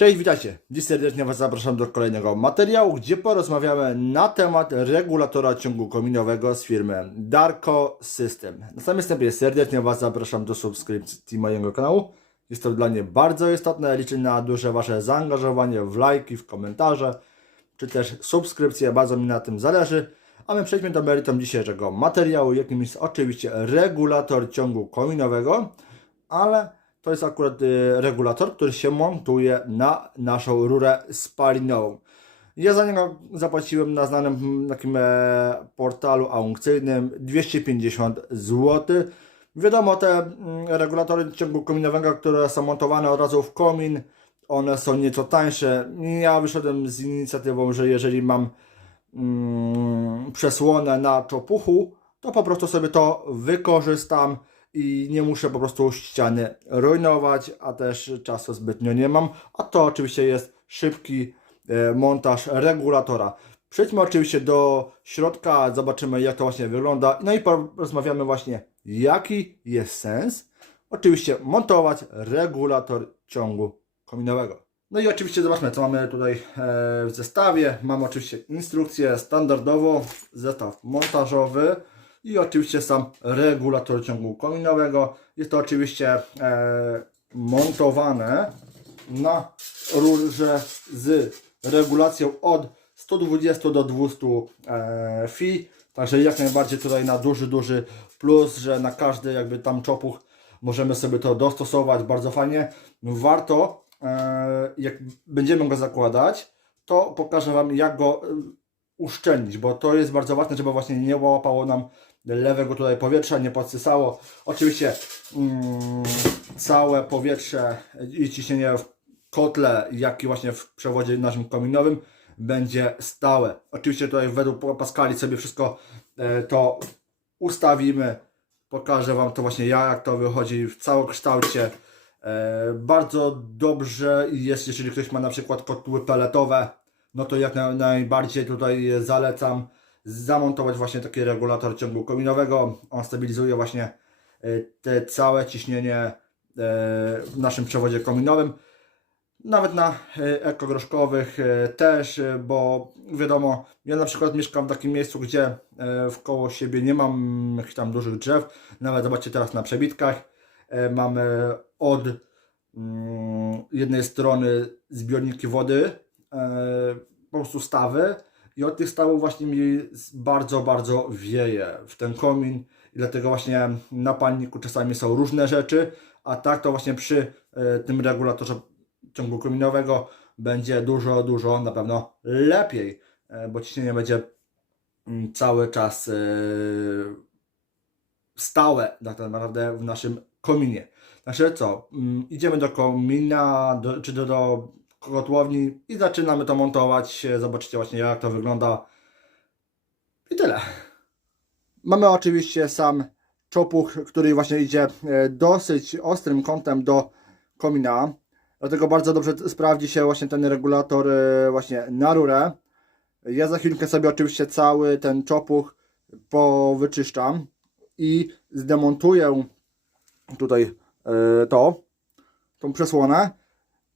Cześć, witajcie. Dziś serdecznie Was zapraszam do kolejnego materiału, gdzie porozmawiamy na temat regulatora ciągu kominowego z firmy Darko System. Na samym wstępie serdecznie Was zapraszam do subskrypcji mojego kanału. Jest to dla mnie bardzo istotne. Liczę na duże Wasze zaangażowanie w lajki, w komentarze, czy też subskrypcje. Bardzo mi na tym zależy. A my przejdźmy do meritum dzisiejszego materiału, jakim jest oczywiście regulator ciągu kominowego, ale to jest akurat y, regulator, który się montuje na naszą rurę spalinową. Ja za niego zapłaciłem na znanym mm, takim e, portalu aukcyjnym 250 zł. Wiadomo, te mm, regulatory ciągu kominowego, które są montowane od razu w komin, one są nieco tańsze. Ja wyszedłem z inicjatywą, że jeżeli mam mm, przesłonę na czopuchu, to po prostu sobie to wykorzystam i nie muszę po prostu ściany rujnować, a też czasu zbytnio nie mam. A to oczywiście jest szybki e, montaż regulatora. Przejdźmy oczywiście do środka, zobaczymy jak to właśnie wygląda. No i porozmawiamy właśnie jaki jest sens oczywiście montować regulator ciągu kominowego. No i oczywiście zobaczmy, co mamy tutaj e, w zestawie. Mamy oczywiście instrukcję standardowo, zestaw montażowy i oczywiście sam regulator ciągu kominowego. Jest to oczywiście e, montowane na rurze z regulacją od 120 do 200 e, fi. Także jak najbardziej tutaj na duży, duży plus, że na każdy jakby tam czopuch możemy sobie to dostosować bardzo fajnie. Warto, e, jak będziemy go zakładać, to pokażę Wam jak go uszczelnić, bo to jest bardzo ważne, żeby właśnie nie łapało nam lewego tutaj powietrza, nie podsysało. Oczywiście mm, całe powietrze i ciśnienie w kotle, jak i właśnie w przewodzie naszym kominowym będzie stałe. Oczywiście tutaj według Pascali sobie wszystko e, to ustawimy. Pokażę Wam to właśnie jak to wychodzi w całokształcie. E, bardzo dobrze jest, jeżeli ktoś ma na przykład kotły peletowe, no to jak na, najbardziej tutaj zalecam zamontować właśnie taki regulator ciągu kominowego. On stabilizuje właśnie e, te całe ciśnienie e, w naszym przewodzie kominowym. Nawet na e, ekogroszkowych też, bo wiadomo, ja na przykład mieszkam w takim miejscu, gdzie wkoło siebie nie mam jakichś tam dużych drzew. Nawet zobaczcie teraz na przebitkach. Mamy od mm, jednej strony zbiorniki wody, po prostu stawy i od tych stawów właśnie mi bardzo, bardzo wieje w ten komin i dlatego właśnie na palniku czasami są różne rzeczy, a tak to właśnie przy e, tym regulatorze ciągu kominowego będzie dużo, dużo na pewno lepiej, e, bo ciśnienie będzie mm, cały czas e, stałe tak naprawdę w naszym kominie. Znaczy co, mm, idziemy do komina, do, czy do, do kotłowni i zaczynamy to montować. Zobaczycie właśnie jak to wygląda. I tyle. Mamy oczywiście sam czopuch, który właśnie idzie e, dosyć ostrym kątem do komina. Dlatego bardzo dobrze sprawdzi się właśnie ten regulator e, właśnie na rurę. Ja za chwilkę sobie oczywiście cały ten czopuch powyczyszczam i zdemontuję tutaj e, to, tą przesłonę.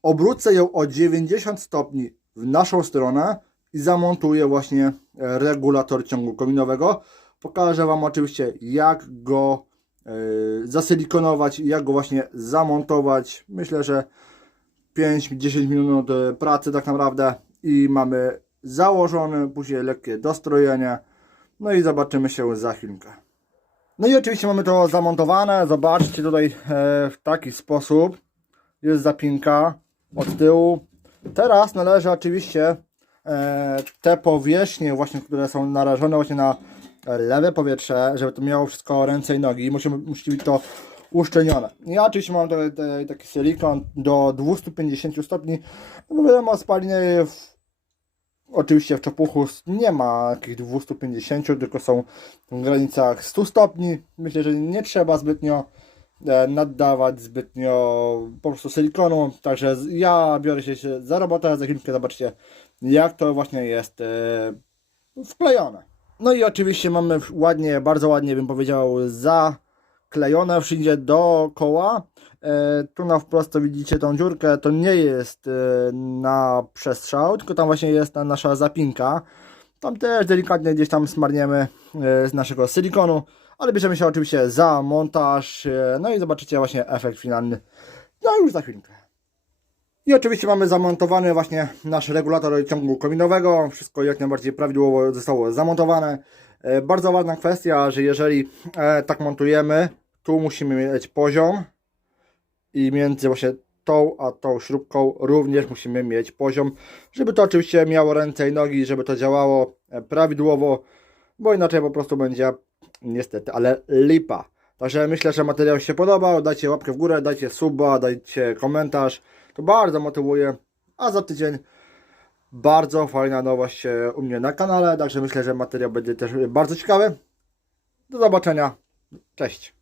Obrócę ją o 90 stopni w naszą stronę i zamontuję właśnie e, regulator ciągu kominowego. Pokażę Wam oczywiście jak go e, zasilikonować, jak go właśnie zamontować. Myślę, że 5-10 minut e, pracy tak naprawdę i mamy założony, później lekkie dostrojenie. No i zobaczymy się za chwilkę. No i oczywiście mamy to zamontowane. Zobaczcie tutaj w taki sposób. Jest zapinka od tyłu. Teraz należy oczywiście e, te powierzchnie właśnie, które są narażone właśnie na lewe powietrze, żeby to miało wszystko ręce i nogi. Musimy, musi być to uszczelnione. Ja oczywiście mam tutaj taki silikon do 250 stopni. Bo wiadomo, spaliny w, oczywiście w czopuchu nie ma jakich 250, tylko są w granicach 100 stopni. Myślę, że nie trzeba zbytnio naddawać zbytnio po prostu silikonu. Także ja biorę się za robotę, za chwilkę zobaczycie jak to właśnie jest e, wklejone. No i oczywiście mamy ładnie, bardzo ładnie bym powiedział klejone wszędzie dookoła. E, tu na wprost widzicie tą dziurkę, to nie jest e, na przestrzał, tylko tam właśnie jest ta nasza zapinka. Tam też delikatnie gdzieś tam smarniemy e, z naszego silikonu, ale bierzemy się oczywiście za montaż, e, no i zobaczycie właśnie efekt finalny. No już za chwilkę. I oczywiście mamy zamontowany właśnie nasz regulator ciągu kominowego. Wszystko jak najbardziej prawidłowo zostało zamontowane. E, Bardzo ważna kwestia, że jeżeli e, tak montujemy, tu musimy mieć poziom i między właśnie tą a tą śrubką również musimy mieć poziom, żeby to oczywiście miało ręce i nogi, żeby to działało prawidłowo, bo inaczej po prostu będzie niestety, ale lipa. Także myślę, że materiał się podobał. Dajcie łapkę w górę, dajcie suba, dajcie komentarz. To bardzo motywuje. A za tydzień bardzo fajna nowość u mnie na kanale. Także myślę, że materiał będzie też bardzo ciekawy. Do zobaczenia. Cześć.